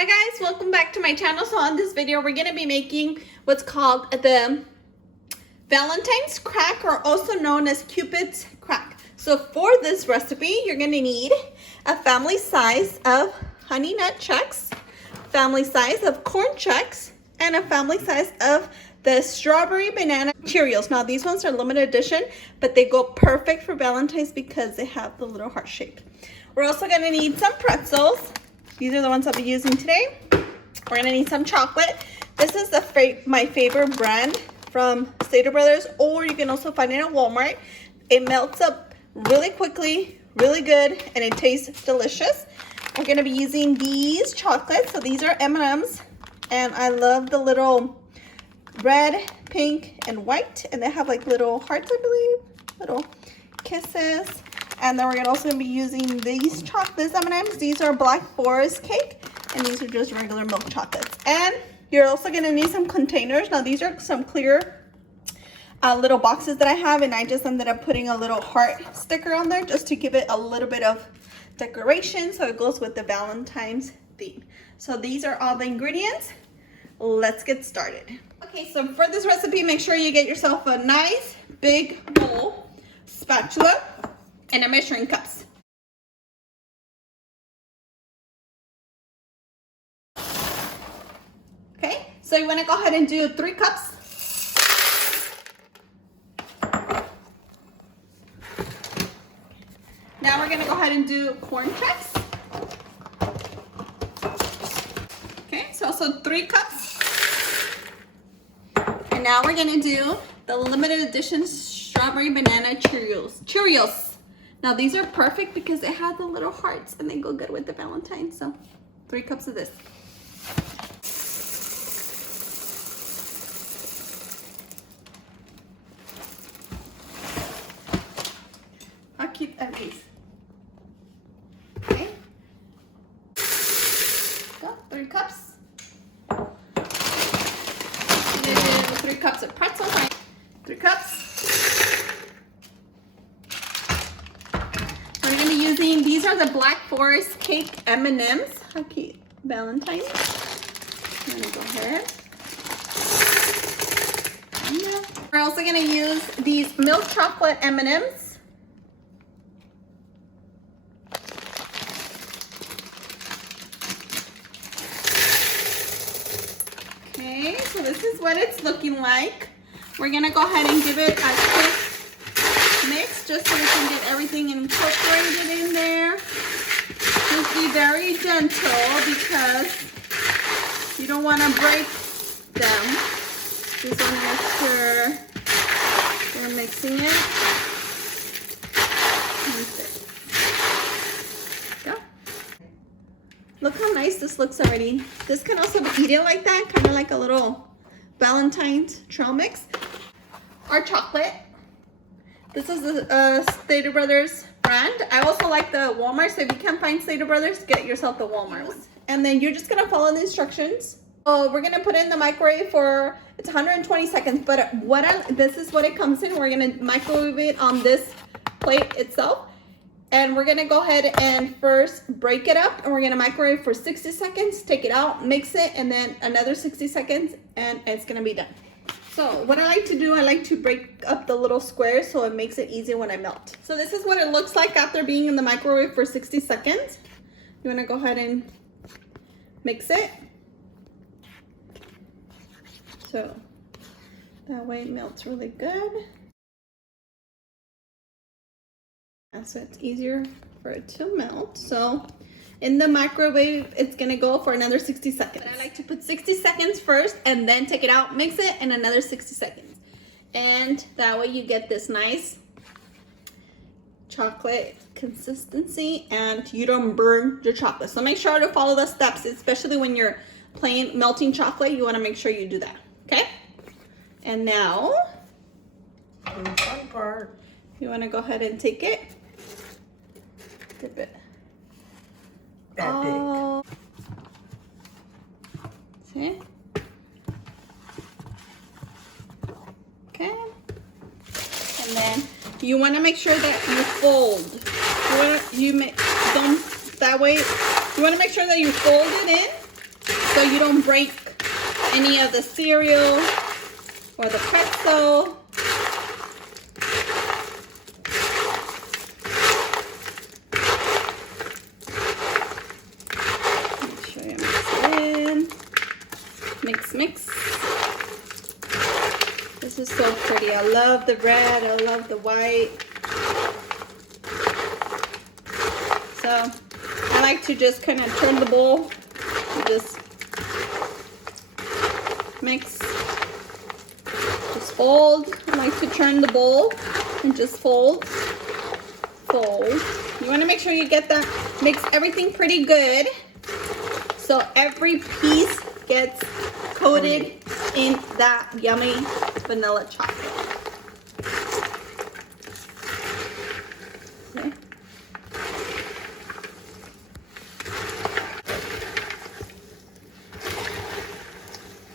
Hi guys, welcome back to my channel. So on this video, we're going to be making what's called the Valentine's crack, or also known as Cupid's crack. So for this recipe, you're going to need a family size of honey nut checks, family size of corn checks, and a family size of the strawberry banana Cheerios. Now these ones are limited edition, but they go perfect for Valentine's because they have the little heart shape. We're also going to need some pretzels. These are the ones I'll be using today. We're gonna need some chocolate. This is my favorite brand from Stater Brothers, or you can also find it at Walmart. It melts up really quickly, really good, and it tastes delicious. We're gonna be using these chocolates. So these are M&Ms, and I love the little red, pink, and white, and they have like little hearts, I believe, little kisses. And then we're gonna also be using these chocolates M&Ms. These are Black Forest cake, and these are just regular milk chocolates. And you're also gonna need some containers. Now these are some clear little boxes that I have, and I just ended up putting a little heart sticker on there just to give it a little bit of decoration, so it goes with the Valentine's theme. So these are all the ingredients. Let's get started. Okay, so for this recipe, make sure you get yourself a nice big bowl, spatula, and a measuring cups. Okay, so you want to go ahead and do 3 cups. Now we're going to go ahead and do corn checks. Okay, so also 3 cups. And now we're going to do the limited edition strawberry banana Cheerios. Now these are perfect because they have the little hearts and they go good with the Valentine. So 3 cups of this. How cute are these? Okay. Go, 3 cups. And then 3 cups of pretzels. 3 cups. These are the Black Forest cake M&Ms. How cute. Valentine's. I'm gonna go ahead. Yeah. We're also gonna use these milk chocolate M&Ms. Okay, so this is what it's looking like. We're gonna go ahead and give it a quick mix just so we can get everything incorporated in there. Just be very gentle because you don't want to break them. Just want to make sure we're mixing it. Go. Look how nice this looks already. This can also be eaten like that, kind of like a little Valentine's trail mix. Our chocolate. This is the Stater Brothers brand. I also like the Walmart, so if you can't find Stater Brothers, get yourself the Walmart one. And then you're just gonna follow the instructions. So we're gonna put it in the microwave for, it's 120 seconds, but this is what it comes in. We're gonna microwave it on this plate itself. And we're gonna go ahead and first break it up, and we're gonna microwave for 60 seconds, take it out, mix it, and then another 60 seconds, and it's gonna be done. So what I like to do, I like to break up the little squares so it makes it easier when I melt. So this is what it looks like after being in the microwave for 60 seconds. You want to go ahead and mix it. So that way it melts really good. And so it's easier for it to melt. So in the microwave, it's gonna go for another 60 seconds. But I like to put 60 seconds first and then take it out, mix it, and another 60 seconds. And that way you get this nice chocolate consistency and you don't burn your chocolate. So make sure to follow the steps, especially when you're melting chocolate. You wanna make sure you do that, okay? And now, the fun part. You wanna go ahead and take it, dip it. Oh. See? Okay. And then you want to make sure that you fold. That way you want to make sure that you fold it in so you don't break any of the cereal or the pretzel. Make sure you mix it in. Mix, mix. This is so pretty. I love the red. I love the white. So I like to just kind of turn the bowl. Just mix. Just fold. I like to turn the bowl and just fold. Fold. You want to make sure you get that. Mix everything pretty good, so every piece gets coated in that yummy vanilla chocolate. Okay.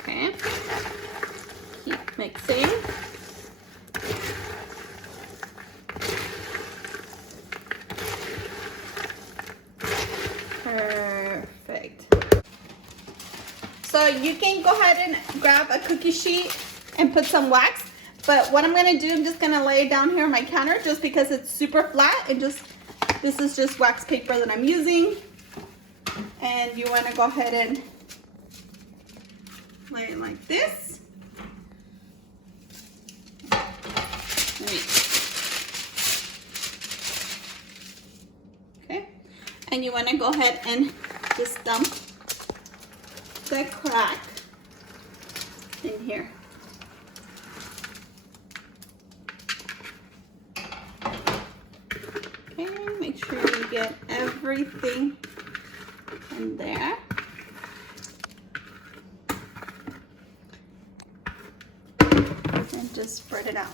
Okay. Keep mixing. Perfect. So you can go ahead and grab a cookie sheet and put some wax, but what I'm gonna do, I'm just gonna lay it down here on my counter just because it's super flat, and just this is just wax paper that I'm using, and you want to go ahead and lay it like this. Okay, and you want to go ahead and just dump the crack in here. Okay, make sure you get everything in there. And just spread it out.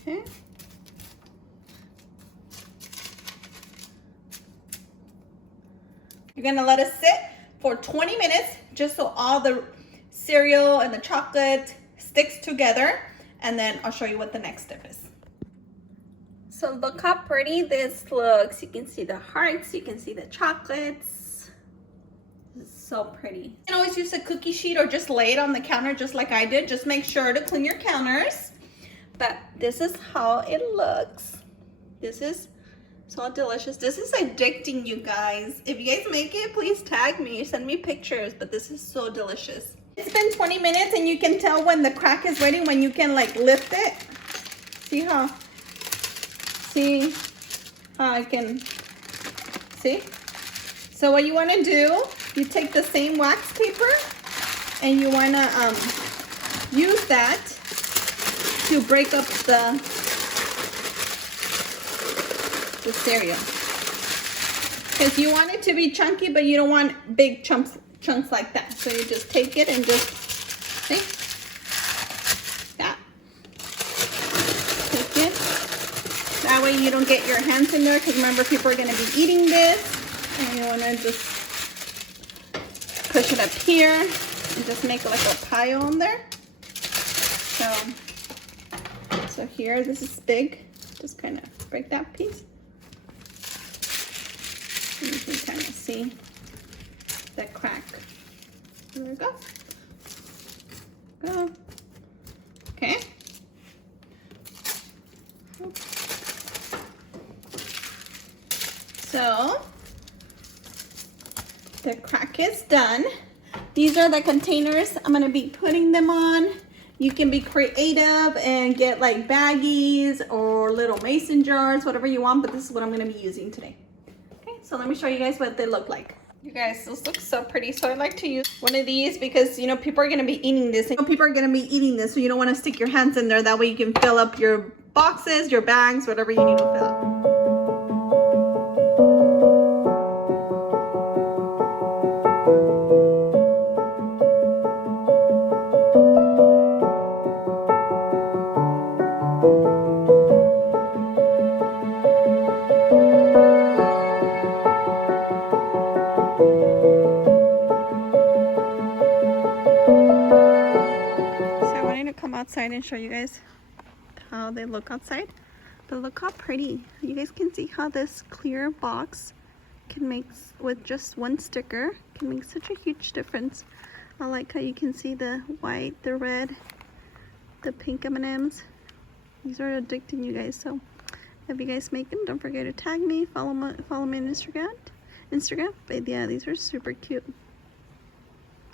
Okay. You're gonna let it sit for 20 minutes just so all the cereal and the chocolate sticks together, and then I'll show you what the next step is. So look how pretty this looks. You can see the hearts, you can see the chocolates. It's so pretty. You can always use a cookie sheet or just lay it on the counter just like I did. Just make sure to clean your counters. But this is how it looks. This is so delicious. This is addicting, you guys. If you guys make it, please tag me, send me pictures, but this is so delicious. It's been 20 minutes and you can tell when the crack is ready, when you can like lift it. See how I can, see? So what you wanna do, you take the same wax paper and you wanna use that to break up the cereal, because you want it to be chunky, but you don't want big chunks like that. So you just take it and just see that. Take it. That way you don't get your hands in there, because remember, people are going to be eating this, and you want to just push it up here and just make like a pile on there. So here, this is big. Just kind of break that piece. And you can kind of see the crack. There we go. Go. Okay. So the crack is done. These are the containers I'm going to be putting them on. You can be creative and get like baggies or little mason jars, whatever you want, but this is what I'm going to be using today. Okay, so let me show you guys what they look like. You guys, this looks so pretty. So I like to use one of these because, you know, people are going to be eating this. People are going to be eating this, so you don't want to stick your hands in there. That way you can fill up your boxes, your bags, whatever you need to fill up. to come outside and show you guys how they look outside. But look how pretty. You guys can see how this clear box can make, with just one sticker, can make such a huge difference. I like how you can see the white, the red, the pink M&Ms. These are addicting, you guys. So if you guys make them, don't forget to tag me, follow me on Instagram. But yeah, these are super cute.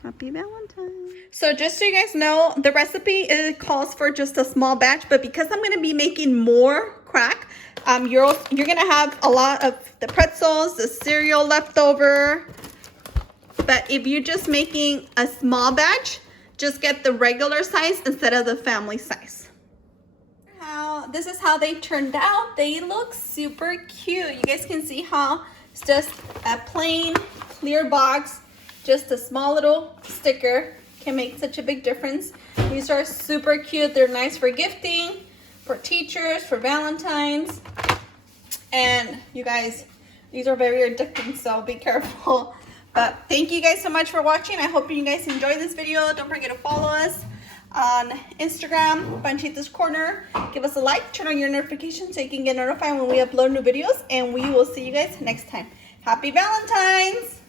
Happy Valentine's. So just so you guys know, the recipe calls for just a small batch, but because I'm going to be making more crack, you're going to have a lot of the pretzels, the cereal left over. But if you're just making a small batch, just get the regular size instead of the family size. This is how they turned out. They look super cute. You guys can see how it's just a plain clear box. Just a small little sticker can make such a big difference. These are super cute. They're nice for gifting, for teachers, for Valentines. And you guys, these are very addicting, so be careful. But thank you guys so much for watching. I hope you guys enjoyed this video. Don't forget to follow us on Instagram, Panchita's Corner. Give us a like, turn on your notifications so you can get notified when we upload new videos. And we will see you guys next time. Happy Valentine's!